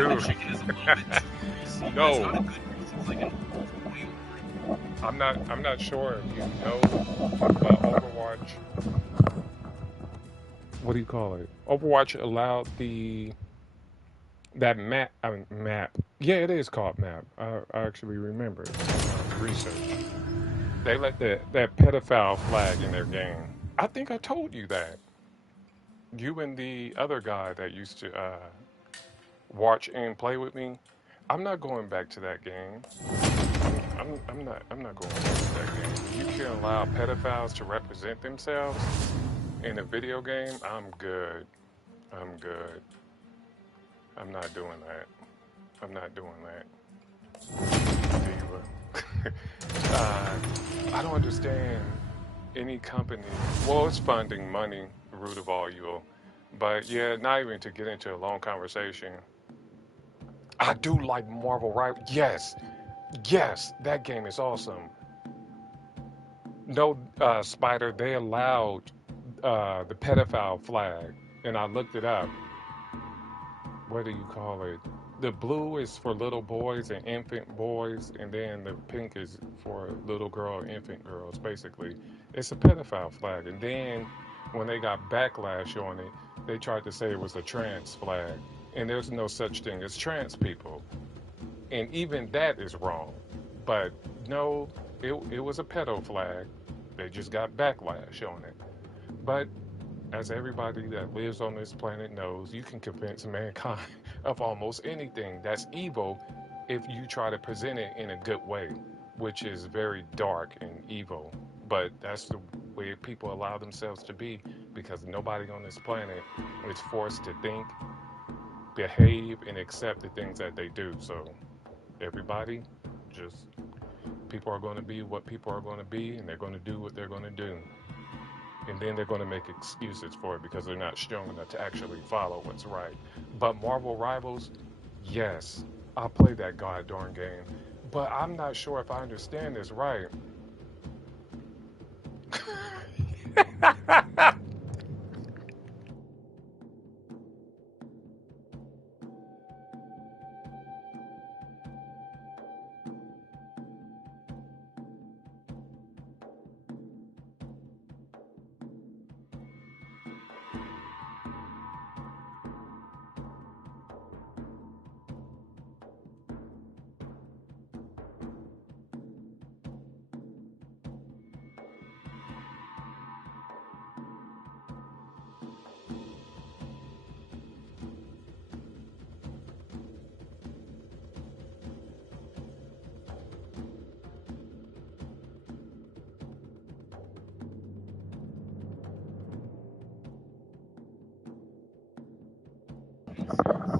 too. No, I'm not sure if you know, Overwatch. What do you call it? Overwatch allowed the that map. I mean, map. Yeah, it is called map. I actually remember it. Research. They let that pedophile flag in their game. I think I told you that. You and the other guy that used to watch and play with me. I'm not going back to that game. I'm not going back to that game. You can allow pedophiles to represent themselves in a video game. I'm good. I'm good. I'm not doing that. I'm not doing that. Diva. uh, I don't understand any company. Well, it's funding money, root of all evil. But yeah, not even to get into a long conversation. I do like Marvel, right? Yes, yes, that game is awesome. No, Spider, they allowed the pedophile flag, and I looked it up. What do you call it? The blue is for little boys and infant boys, and then the pink is for little girl and infant girls. Basically, it's a pedophile flag. And then when they got backlash on it, they tried to say it was a trans flag, and there's no such thing as trans people, and even that is wrong. But no, it was a pedo flag. They just got backlash on it. But as everybody that lives on this planet knows, you can convince mankind of almost anything that's evil if you try to present it in a good way, which is very dark and evil. But that's the way people allow themselves to be because nobody on this planet is forced to think, behave, and accept the things that they do. So everybody just people are going to be what people are going to be and they're going to do what they're going to do, and then they're going to make excuses for it because they're not strong enough to actually follow what's right. But Marvel Rivals, yes, I play that god darn game, but I'm not sure if I understand this right.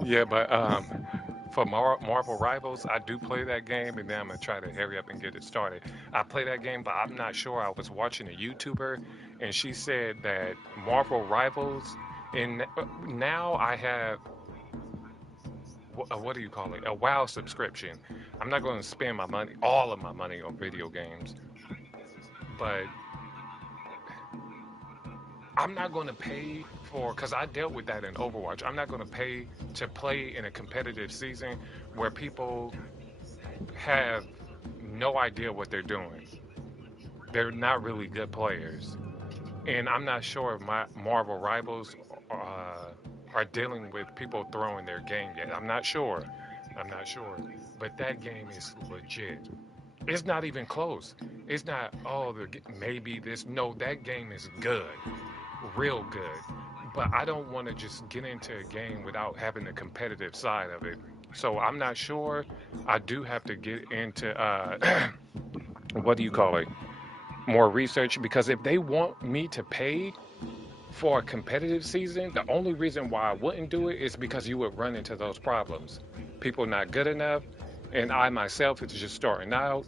Yeah, but for Marvel Rivals, I do play that game, and then I'm gonna try to hurry up and get it started. I play that game, but I'm not sure. I was watching a YouTuber, and she said that Marvel Rivals, and now I have what do you call it? A WoW subscription. I'm not going to spend my money, all of my money, on video games, but I'm not going to pay for because I dealt with that in Overwatch. I'm not going to pay to play in a competitive season where people have no idea what they're doing. They're not really good players, and I'm not sure if my Marvel Rivals are dealing with people throwing their game yet. I'm not sure. I'm not sure, but that game is legit. It's not even close. It's not, oh, maybe this. No, that game is good, real good. But I don't want to just get into a game without having the competitive side of it. So I'm not sure. I do have to get into, what do you call it? More research because if they want me to pay for a competitive season, the only reason why I wouldn't do it is because you would run into those problems. People not good enough, and I myself is just starting out.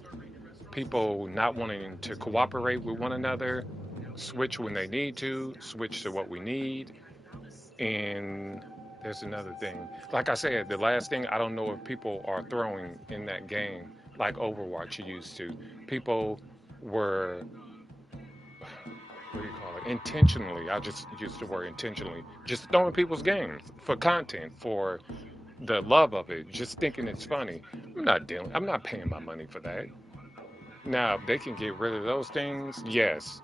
People not wanting to cooperate with one another, switch when they need to, switch to what we need. And there's another thing. Like I said, the last thing, I don't know if people are throwing in that game like Overwatch used to. People were, what do you call it? Intentionally, I just used the word intentionally, just throwing people's games for content, for the love of it, just thinking it's funny. I'm not paying my money for that. Now, if they can get rid of those things, yes.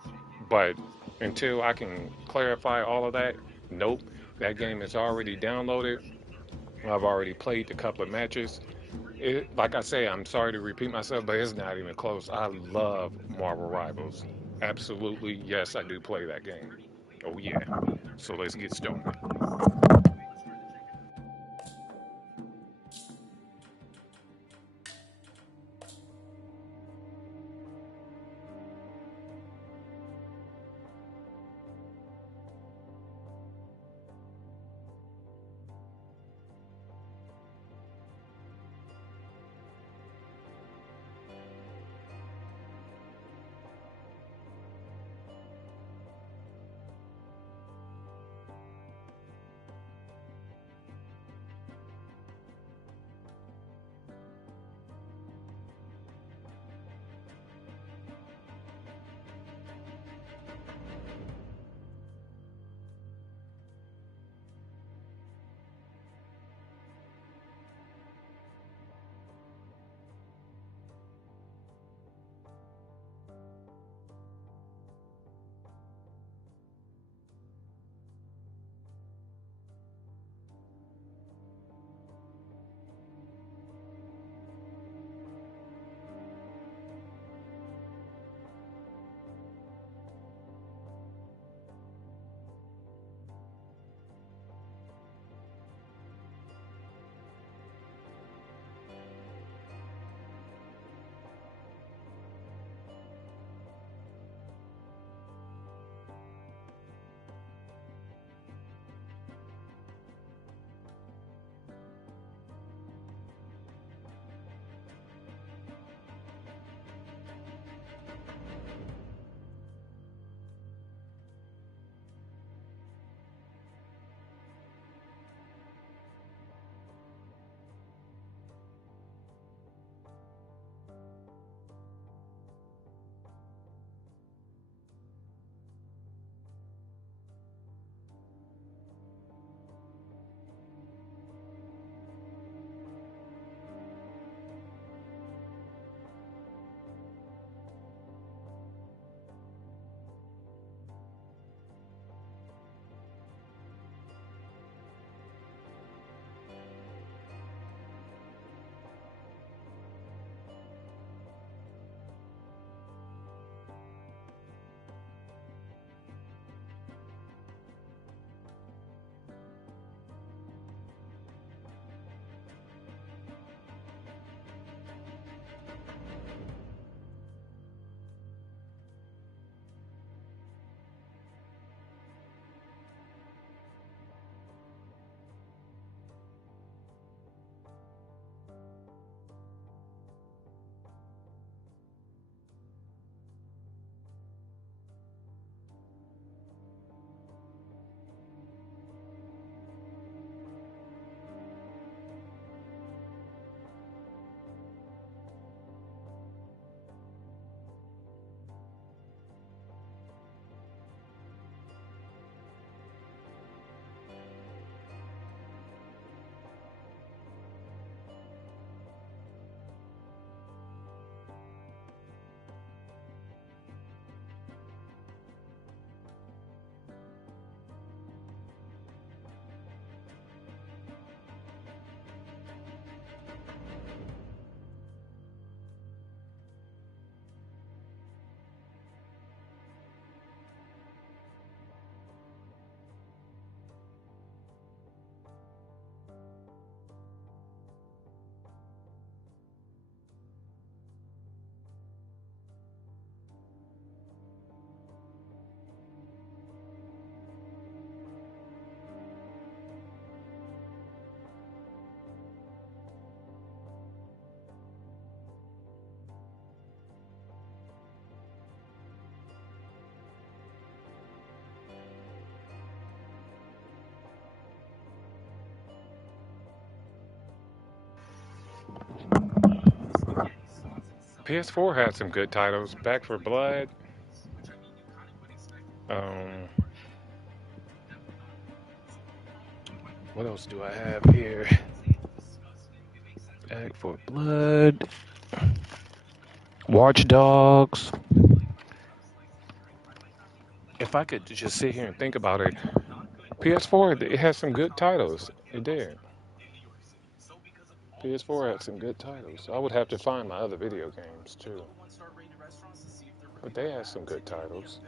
But until I can clarify all of that, nope. That game is already downloaded. I've already played a couple of matches. Like I say, I'm sorry to repeat myself, but it's not even close. I love Marvel Rivals. Absolutely, yes, I do play that game. Oh, yeah. So let's get started. PS4 had some good titles. Back for Blood. Um, what else do I have here? Back for Blood. Watch Dogs. If I could just sit here and think about it, PS4, it has some good titles. It did. PS4 had some good titles. I would have to find my other video games too. But they had some good titles.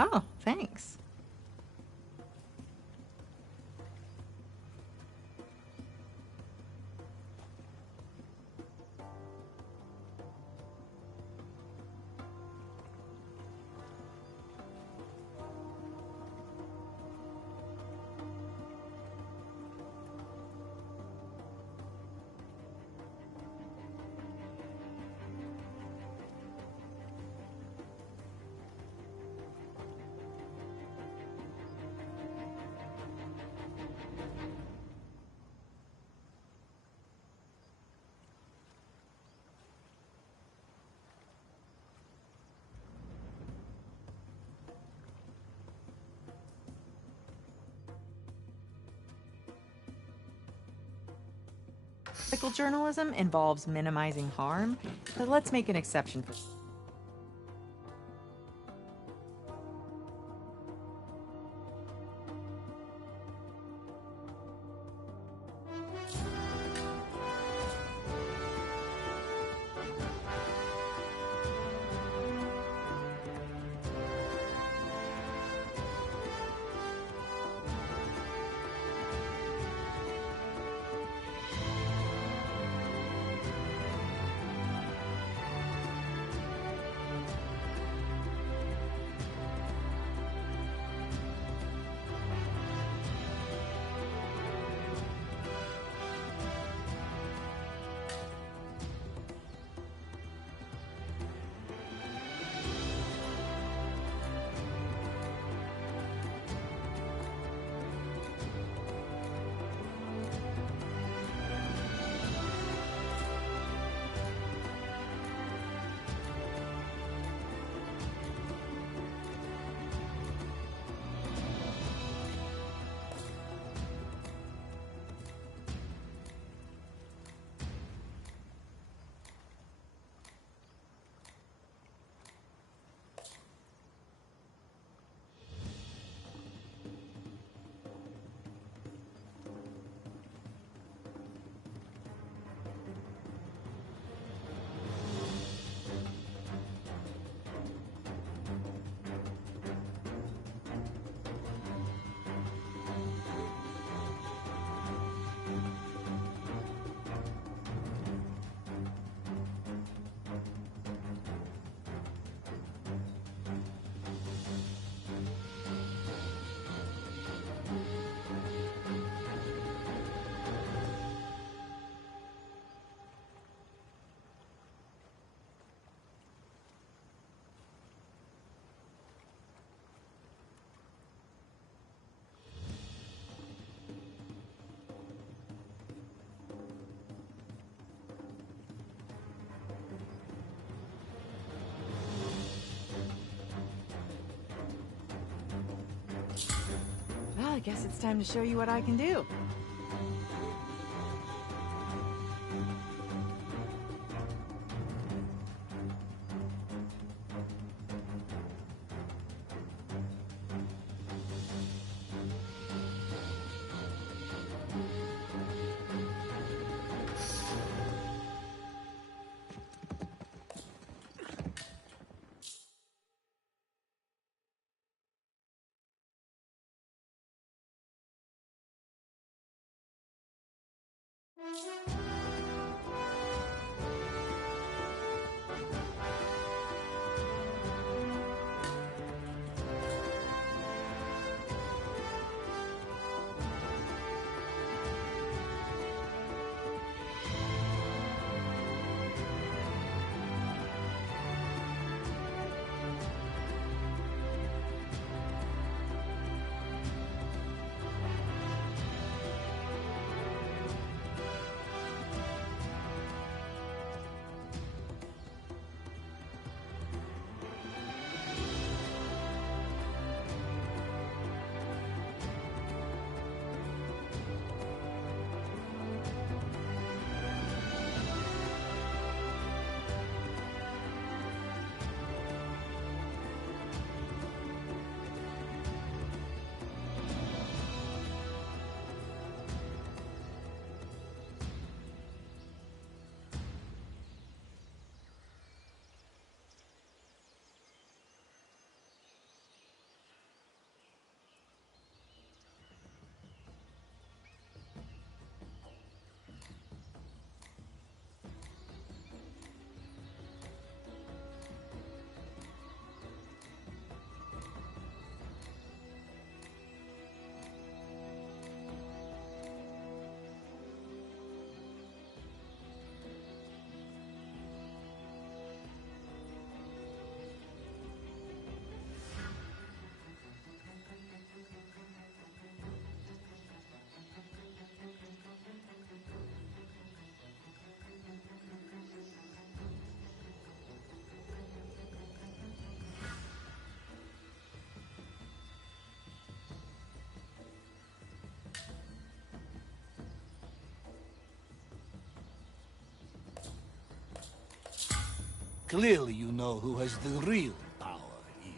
Oh, thanks. Ethical journalism involves minimizing harm, but let's make an exception for. I guess it's time to show you what I can do. Clearly you know who has the real power here.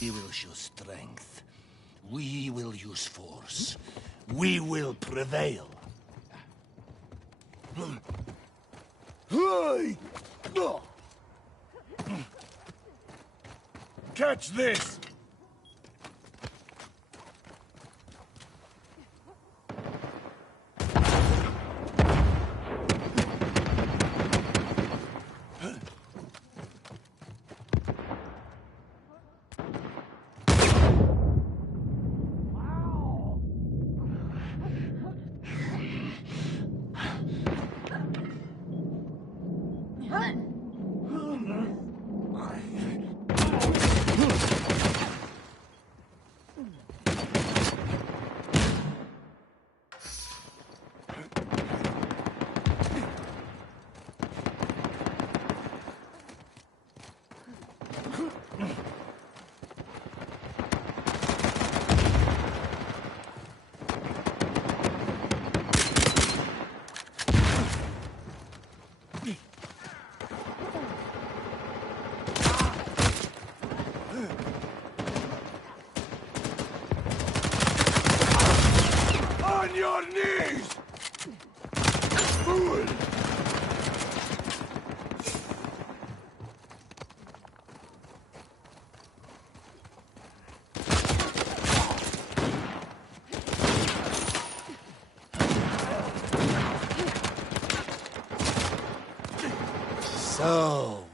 We will show strength. We will use force. We will prevail. Catch this!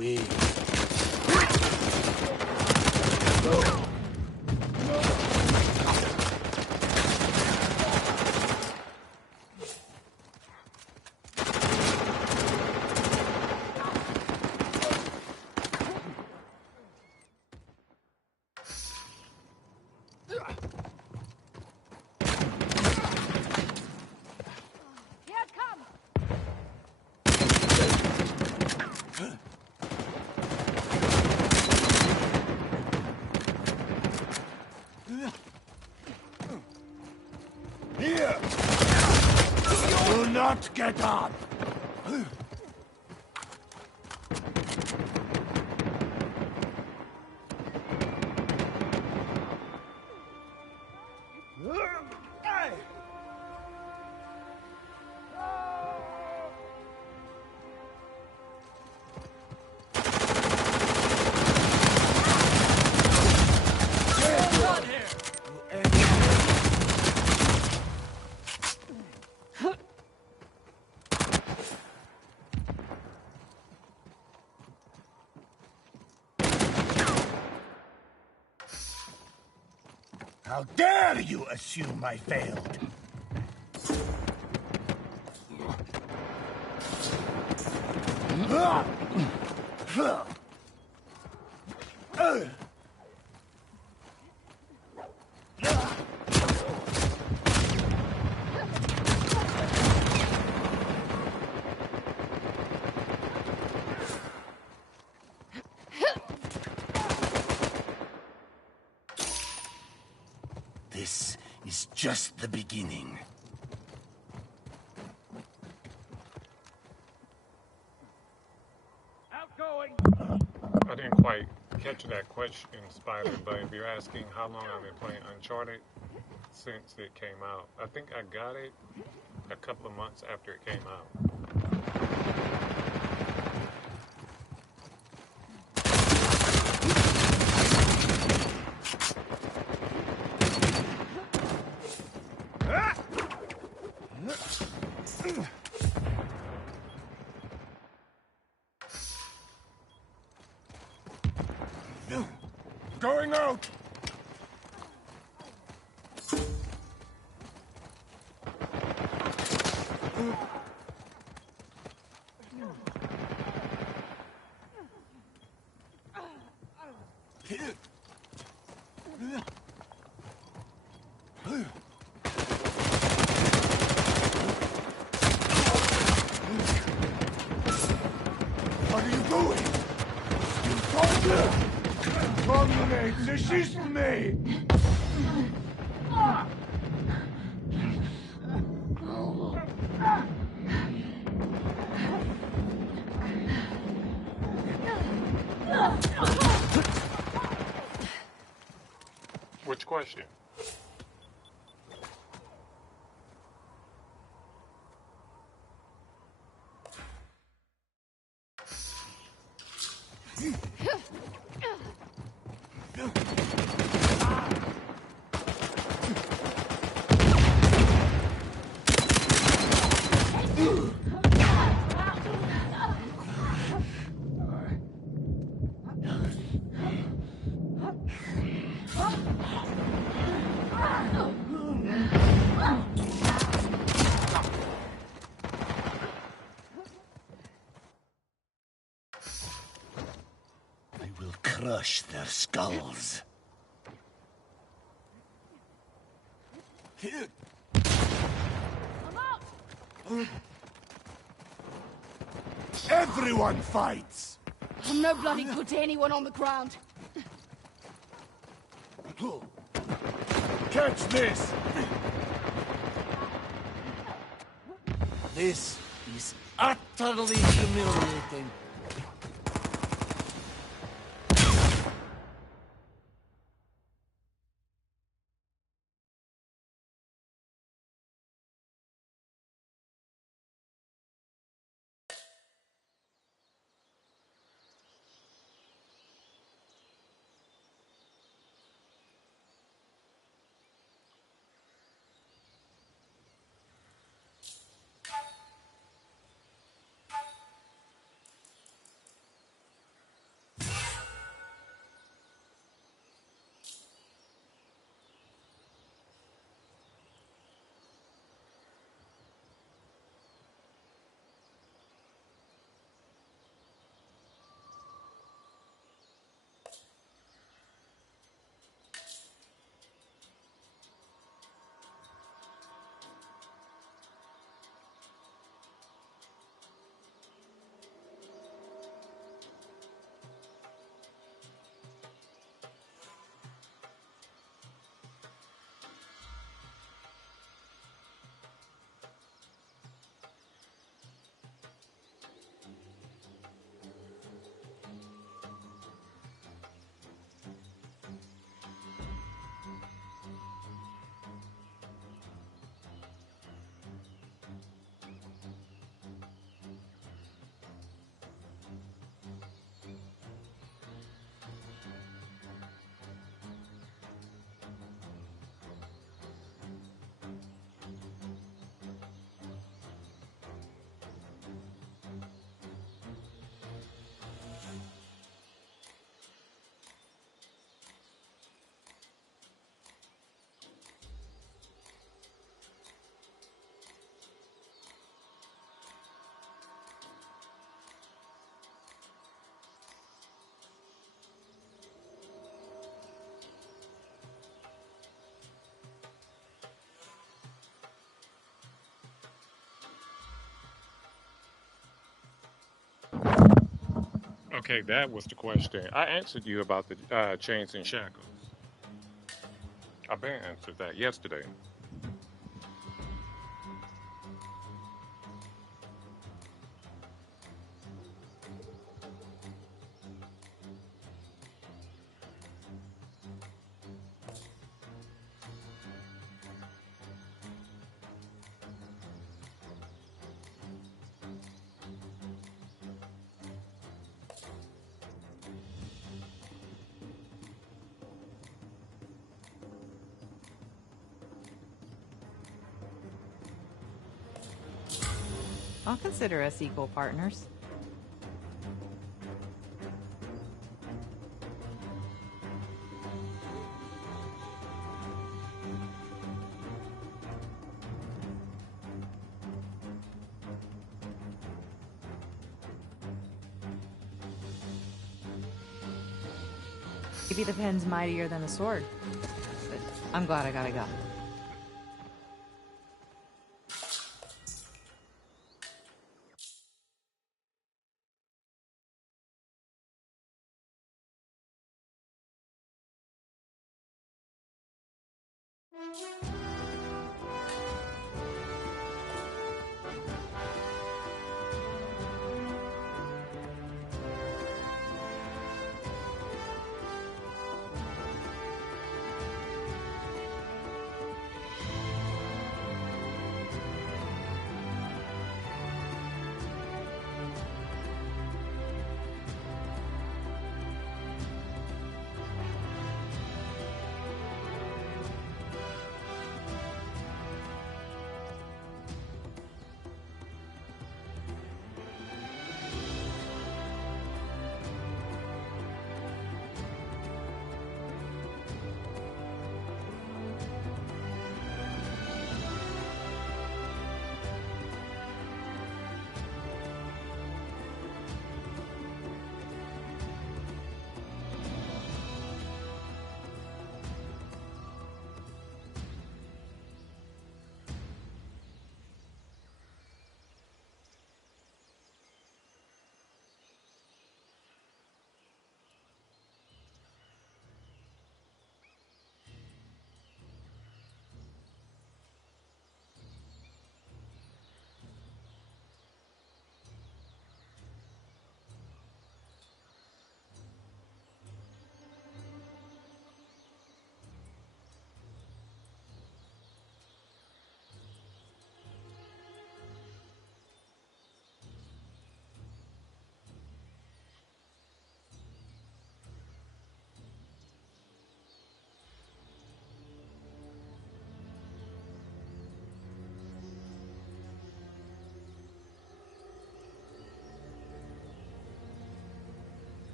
way. Here! Do not get up! How dare you assume I failed? This is just the beginning. Outgoing! I didn't quite catch that question, Spider, but if you're asking how long I've been playing Uncharted since it came out, I think I got it a couple of months after it came out. Going out! What are you doing? You soldier! Pomnij, zesist me! Which question? I will crush their skulls. Everyone fights! I'm no bloody good to anyone on the ground. Catch this! This is utterly humiliating. Okay, that was the question. I answered you about the chains and shackles. I been answered that yesterday. I'll consider us equal partners. Maybe the pen's mightier than the sword. But I'm glad I gotta go.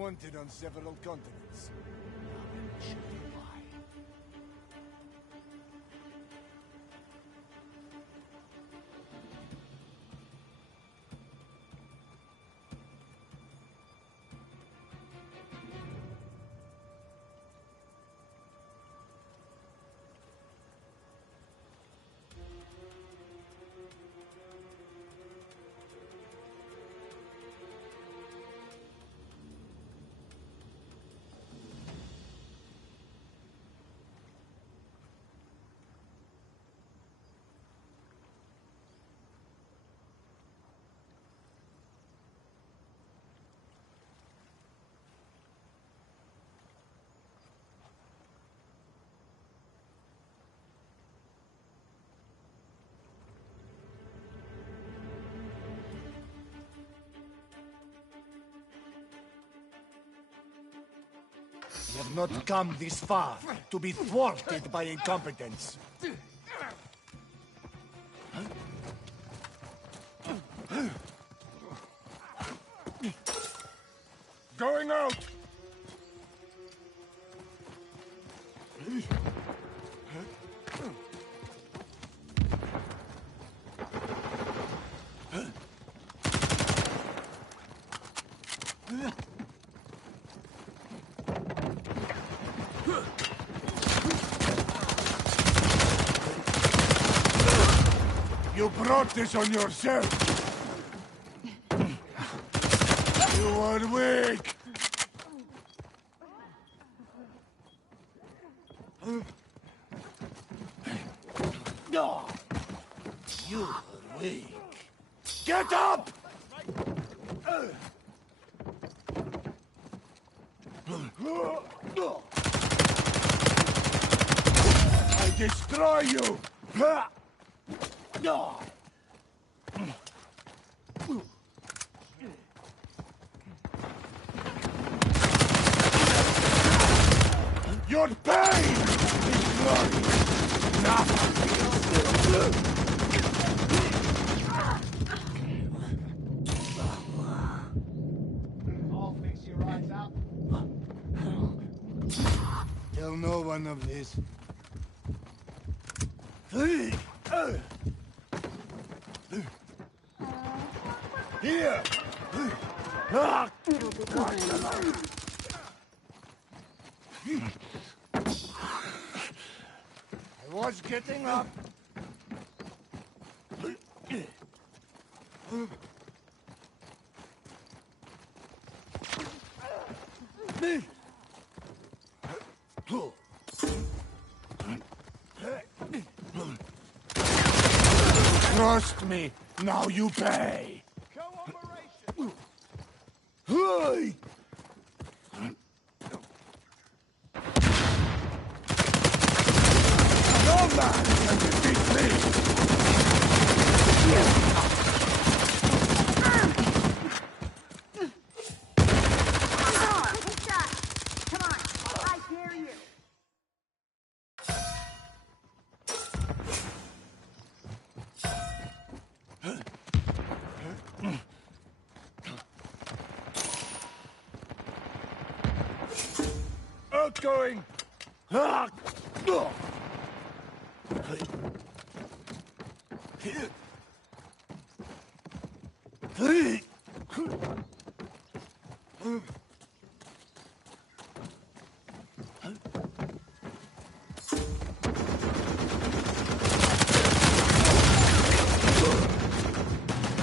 wanted on several continents. Now let me show you why. We have not come this far to be thwarted by incompetence. Going out! You brought this on yourself. You are weak. No. You are weak. Get up! I destroy you! No! Your pain is growing! I'll fix your eyes out. Tell no one of this. Here! I was getting up. Trust me, now you pay. Cooperation! Hey! No man can defeat me! Come on, I dare you. Outgoing!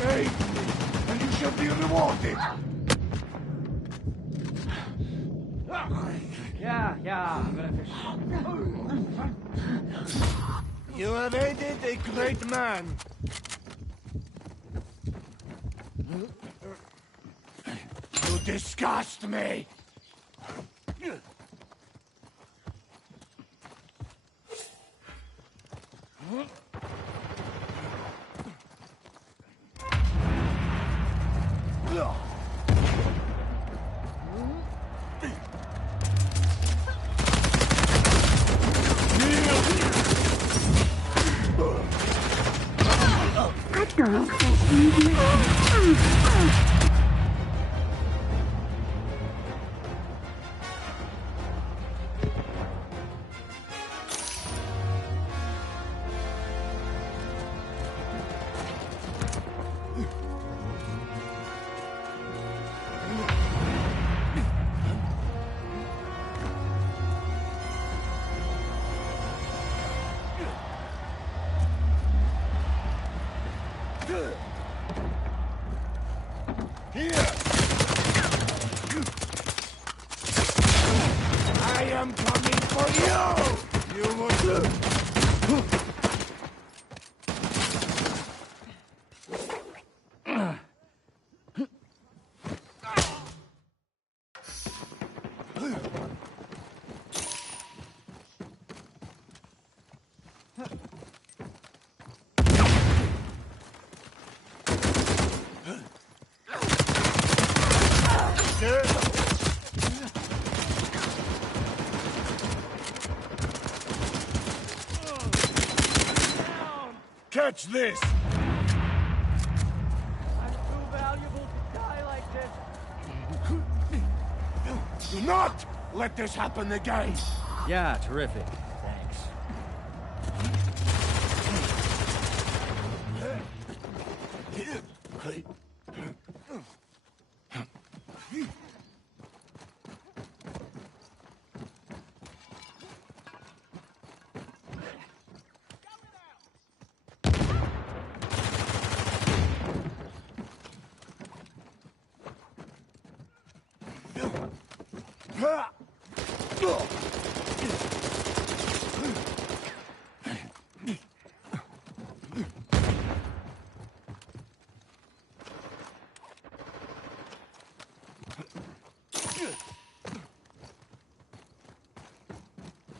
Aid me, and you shall be rewarded! Yeah, I'm gonna fix it. You have aided a great man. You disgust me! Here! I am coming for you! You will... Catch this! I'm too valuable to die like this. Do not let this happen again! Yeah, terrific. Thanks.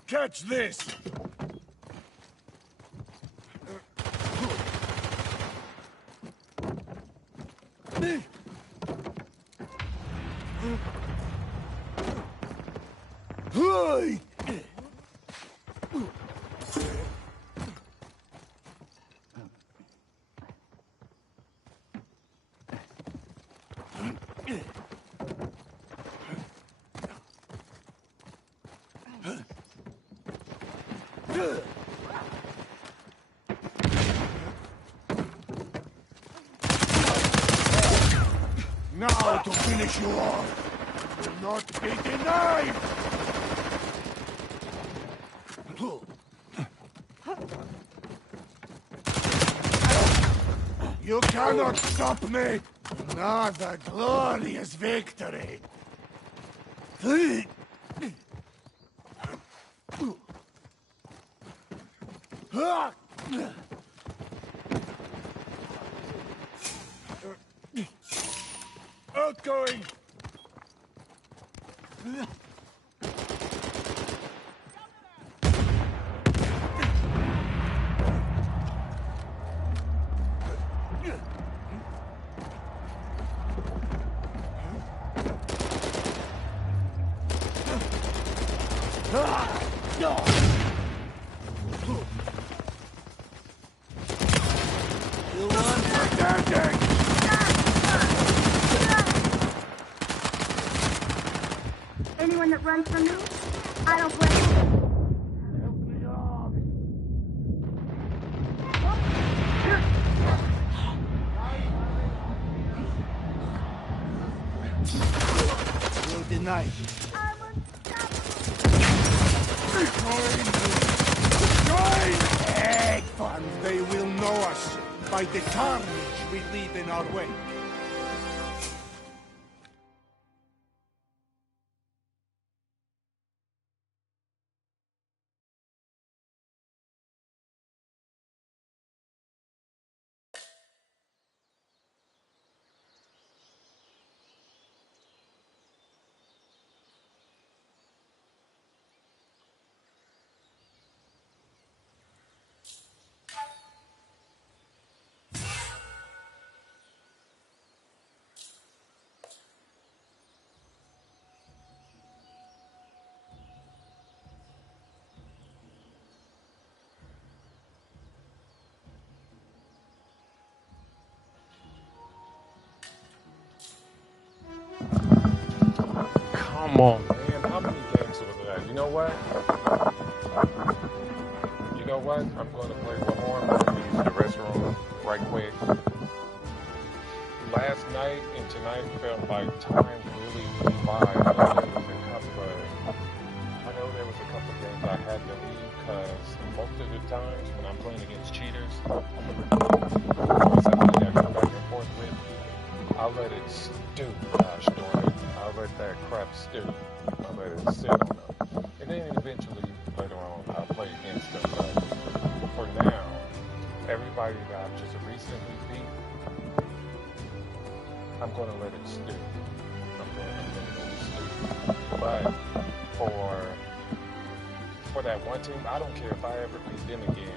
Catch this! Hey! Now to finish you off! Will not be denied! You cannot stop me! Another glorious victory! Outgoing! You want pretending! Anyone that runs from me, I don't blame you. You're denied. Join egg fund. They will know us by the carnage we leave in our wake. Come on, man. How many games was that? You know what? You know what? I'm going to play one more. I'm going to use the restroom right quick. Last night and tonight felt like time really flew by. I know it was a couple of, I know know there was a couple of games I had to leave because most of the times when I'm playing against cheaters, somebody I go back and forth with, I'll let it stew. Gosh darn it. I'll let that crap stew. I'll let it sit on them. And then eventually, later on, I'll play against them. But for now, everybody that I've just recently beat, I'm going to let it stew. I'm going to let it stew. But for that one team, I don't care if I ever beat them again.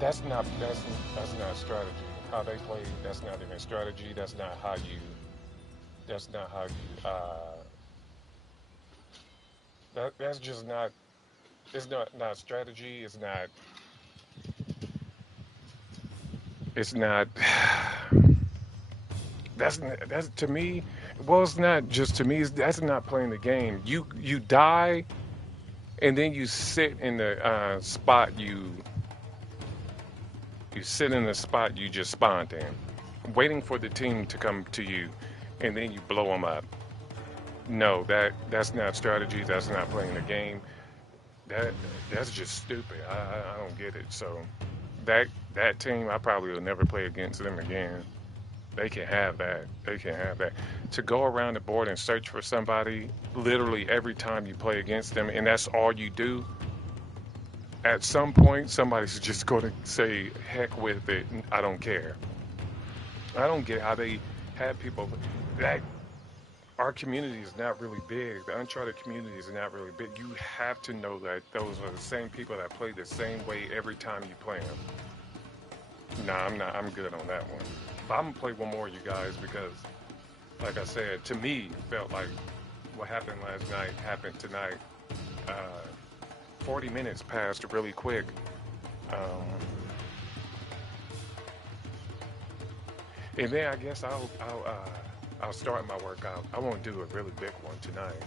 That's not strategy. How they play, that's not even strategy. That's not how you. That's just not. It's not strategy. It's not. That's to me. Well, it's not just to me. That's not playing the game. You die, and then you sit in the spot you sit in the spot you just spawned in, waiting for the team to come to you, and then you blow them up. No, that's not strategy. That's not playing the game. That that's just stupid. I don't get it. So that team, I probably will never play against them again. They can have that. They can have that. To go around the board and search for somebody literally every time you play against them, and that's all you do. At some point, somebody's just going to say, "Heck with it. I don't care." I don't get how they have people that our community is not really big. The Uncharted community is not really big. You have to know that those are the same people that play the same way every time you play them. Nah, I'm not. I'm good on that one. But I'm gonna play one more, you guys, because, like I said, to me, it felt like what happened last night happened tonight. Uh, 40 minutes passed really quick. Um, and then I guess I'll start my workout. I won't do a really big one tonight,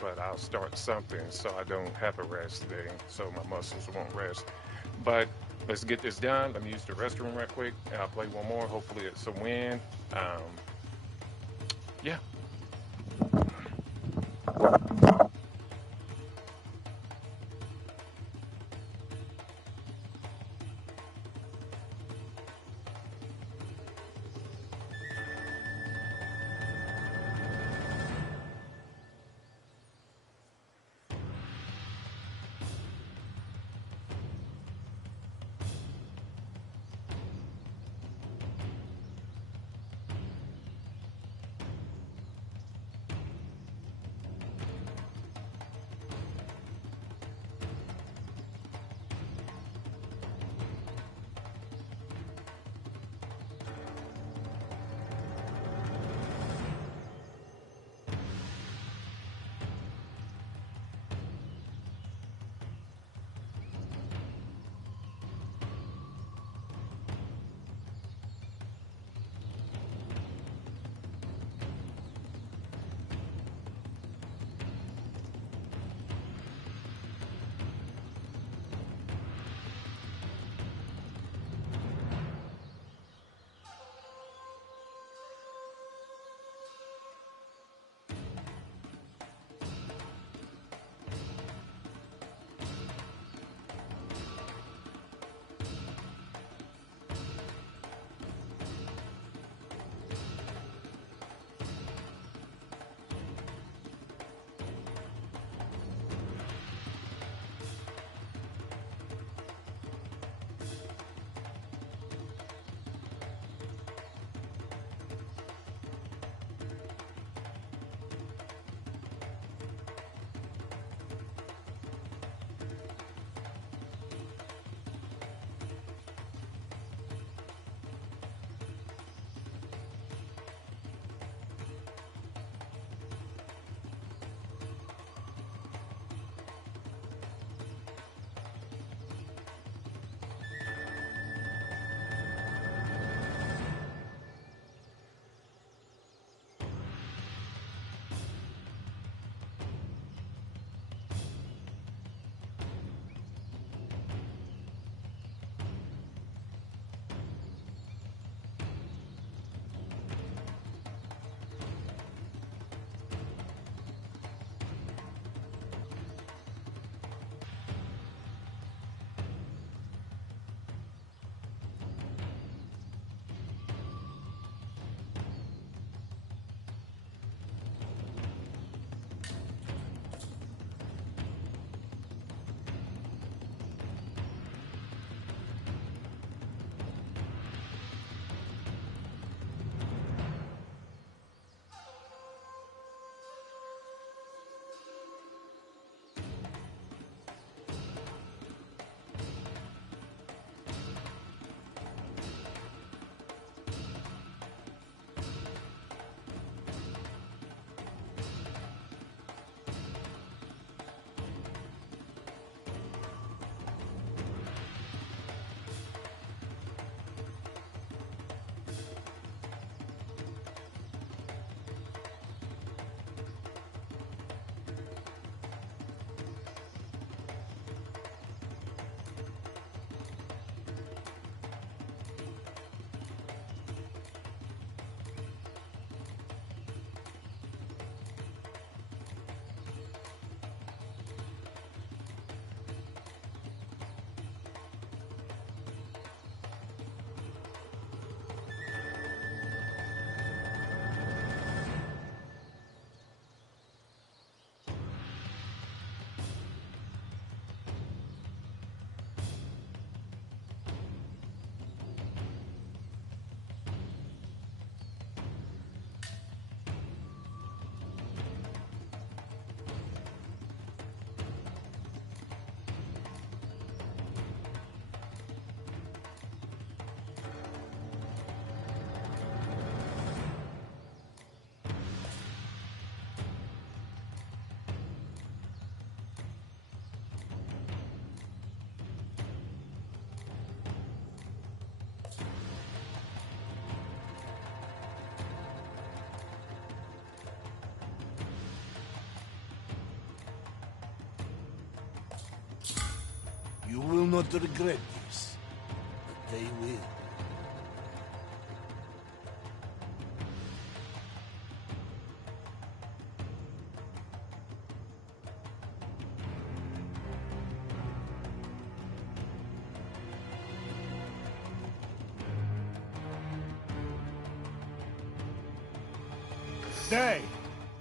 but I'll start something so I don't have a rest day, so my muscles won't rest. But let's get this done. Let me use the restroom right quick, and I'll play one more. Hopefully it's a win. Yeah. You will not regret this. They will. They,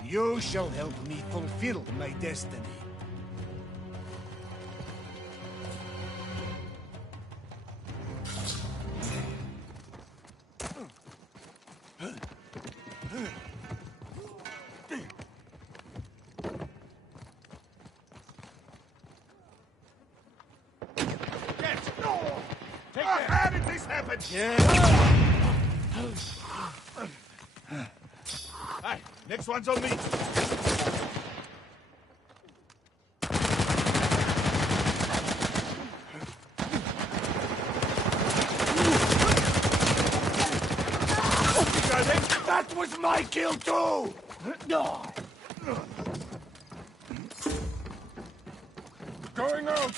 you shall help me fulfill my destiny. How did this happen? Hey, next one's on me. That was my kill too! Going out.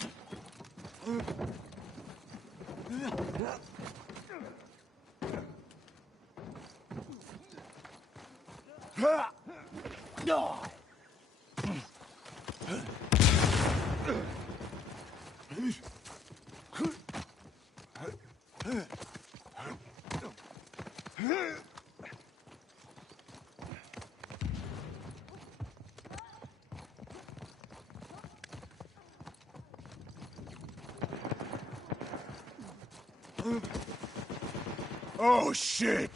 Oh shit!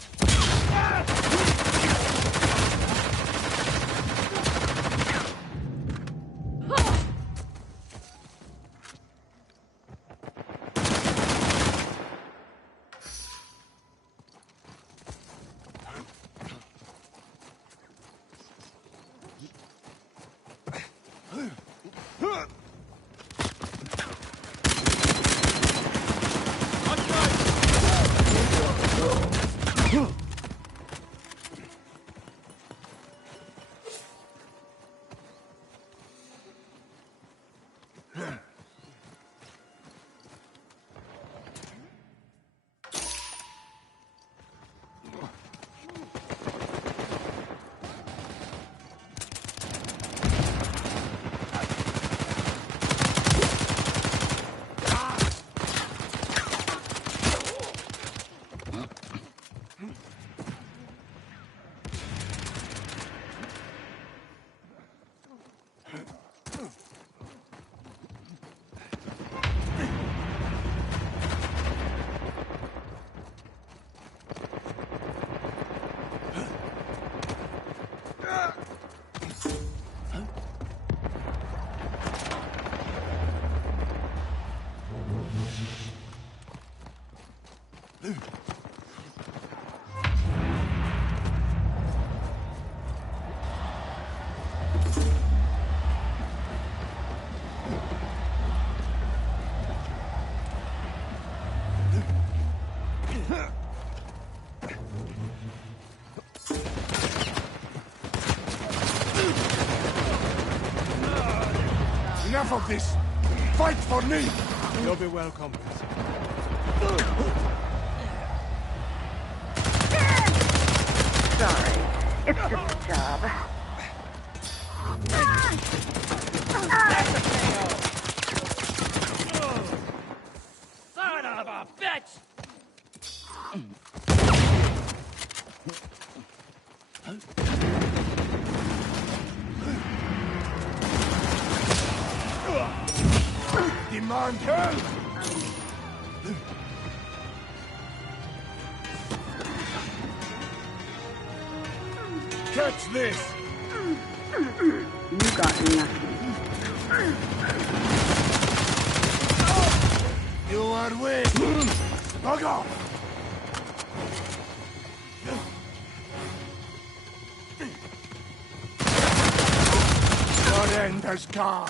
Enough of this! Fight for me! You'll be welcome. Sorry. It's just a job. Son of a bitch! Demand help! Catch this! You got nothing. You are weak! Bug off! Your end has come!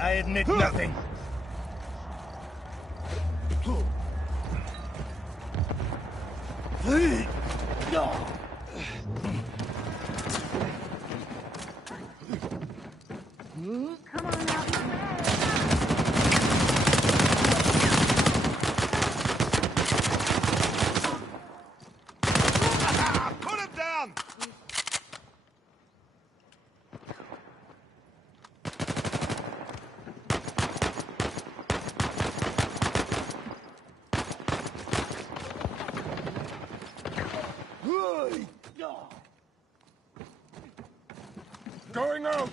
I admit nothing. Come on now. Put him down! Going out!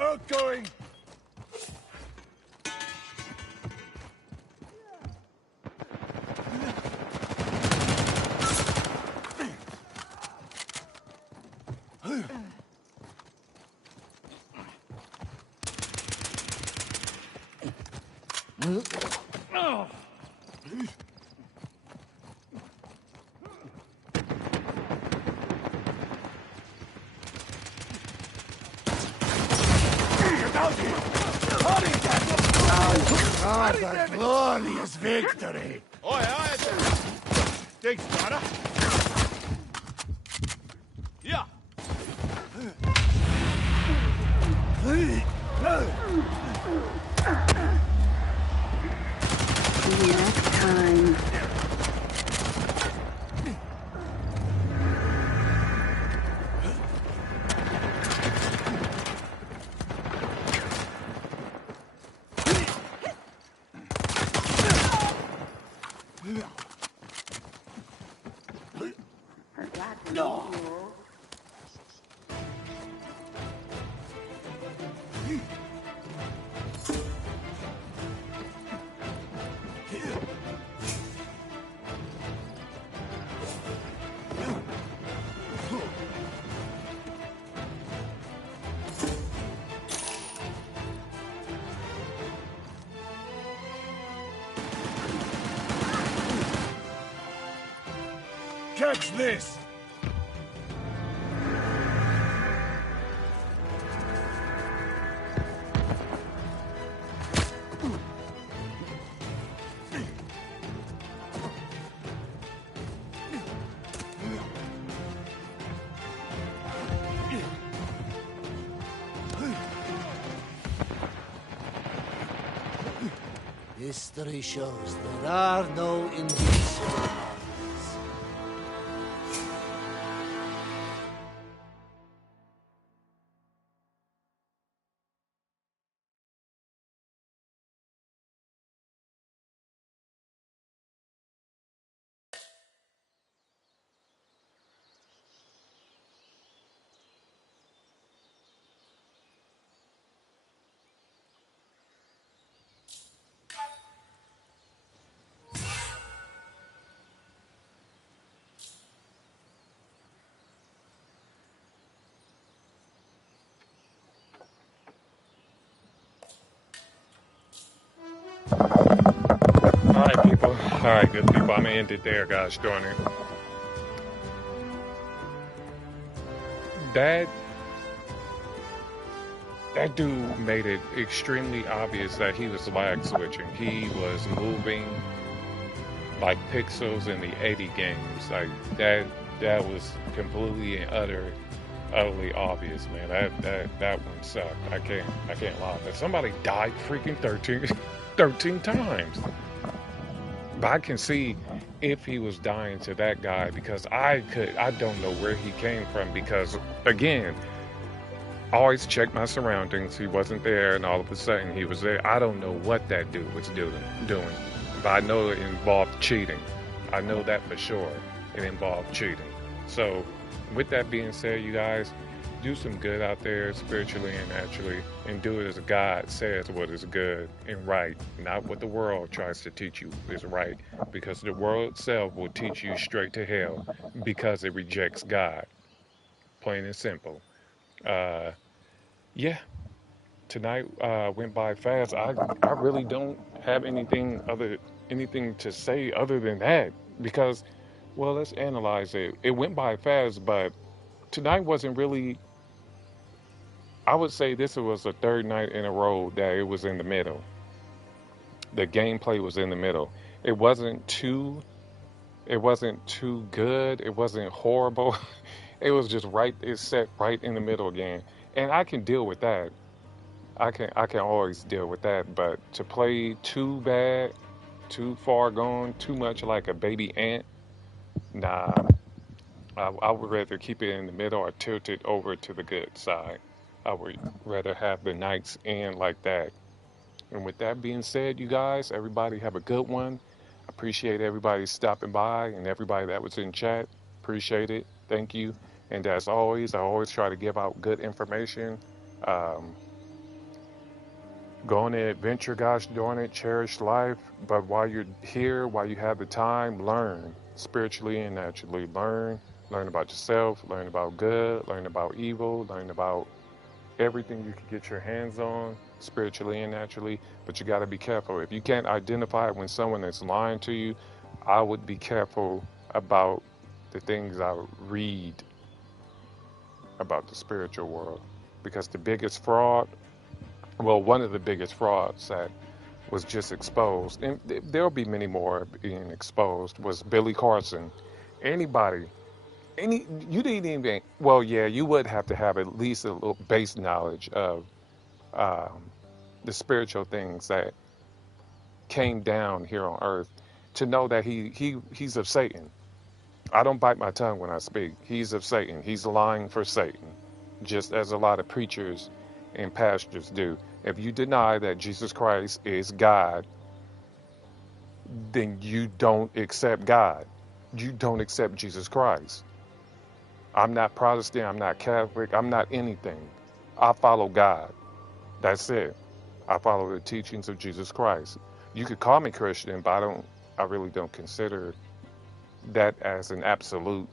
Outgoing! Ah, the glorious victory! Oi, oi! Thanks, Connor. Yeah! Next time. Forgot to meet you. Catch this! History shows there are no invincible armies. right, people. All right, good people. I'm gonna end it there, guys. Darn it. That that dude made it extremely obvious that he was lag switching. He was moving like pixels in the 80 games. Like that was completely and utterly obvious, man. That one sucked. I can't lie. But somebody died freaking 13 times. But I can see if he was dying to that guy because I don't know where he came from because again, I always check my surroundings. He wasn't there and all of a sudden he was there. I don't know what that dude was doing. But I know it involved cheating. I know that for sure. It involved cheating. So with that being said, you guys, do some good out there spiritually and naturally and do it as God says what is good and right, not what the world tries to teach you is right, because the world itself will teach you straight to hell because it rejects God, plain and simple. uh yeah, tonight went by fast. I really don't have anything to say other than that because, well, let's analyze it. It went by fast, but tonight wasn't really. I would say this was the third night in a row that it was in the middle. The gameplay was in the middle. It wasn't too. It wasn't too good. It wasn't horrible. It was just right. It's set right in the middle again, and I can deal with that. I can always deal with that. But to play too bad, too far gone, too much like a baby ant, nah. I would rather keep it in the middle or tilt it over to the good side. I would rather have the nights end like that. And with that being said, you guys, everybody have a good one. Appreciate everybody stopping by and everybody that was in chat. Appreciate it. Thank you. And as always, I always try to give out good information. Um, Go on an adventure, gosh darn it, cherish life. But while you're here, while you have the time, learn spiritually and naturally. Learn about yourself, learn about good, learn about evil, learn about everything you can get your hands on spiritually and naturally. But you got to be careful. If you can't identify when someone is lying to you, I would be careful about the things I read about the spiritual world. Because the biggest fraud, well, one of the biggest frauds that was just exposed, and there'll be many more being exposed, was Billy Carson. Anybody, you didn't even, well, yeah, you would have to have at least a little base knowledge of um, the spiritual things that came down here on earth to know that he's of Satan. I don't bite my tongue when I speak. He's of Satan. He's lying for Satan, just as a lot of preachers and pastors do. If you deny that Jesus Christ is God, then you don't accept God. You don't accept Jesus Christ. I'm not Protestant. I'm not Catholic. I'm not anything. I follow God. That's it. I follow the teachings of Jesus Christ. You could call me Christian, but I really don't consider that as an absolute.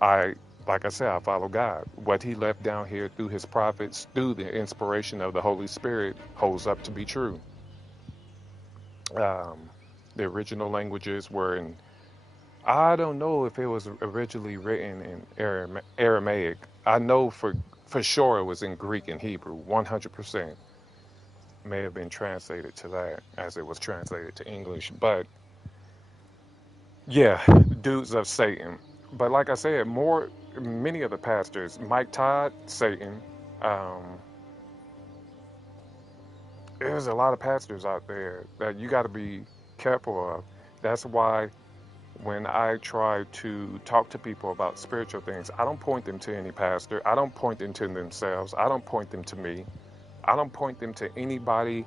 I, like I said, I follow God. What he left down here through his prophets, through the inspiration of the Holy Spirit, holds up to be true. Um, the original languages were in, I don't know if it was originally written in Aramaic. I know for sure it was in Greek and Hebrew, 100%. May have been translated to that as it was translated to English. But yeah, dudes of Satan. But like I said, many of the pastors, Mike Todd, Satan. Um, there's a lot of pastors out there that you got to be careful of. That's why when I try to talk to people about spiritual things, I don't point them to any pastor. I don't point them to themselves. I don't point them to me. I don't point them to anybody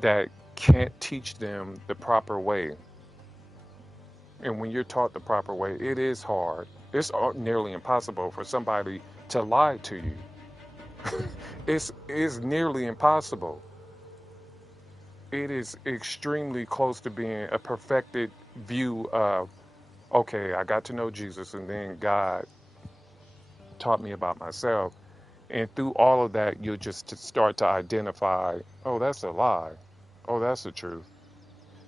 that can't teach them the proper way. And when you're taught the proper way, it is hard. It's nearly impossible for somebody to lie to you. It's nearly impossible. It is extremely close to being a perfected view of, okay, I got to know Jesus and then God taught me about myself. And through all of that, you'll just start to identify, oh, that's a lie. Oh, that's the truth.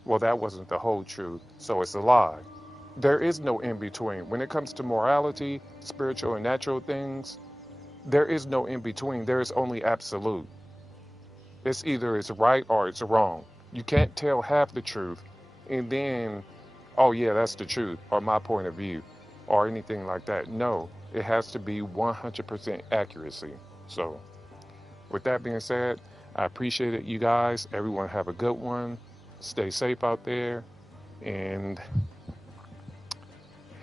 well, that wasn't the whole truth, so it's a lie. There is no in between. When it comes to morality, spiritual and natural things, there is no in between. There is only absolute. It's either it's right or it's wrong. You can't tell half the truth and then, oh yeah, that's the truth or my point of view or anything like that. No, it has to be 100% accuracy. So, with that being said, I appreciate it, you guys. Everyone have a good one. Stay safe out there and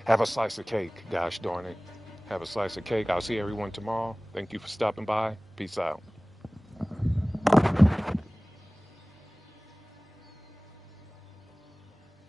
have a slice of cake. Gosh darn it. Have a slice of cake. I'll see everyone tomorrow. Thank you for stopping by. Peace out.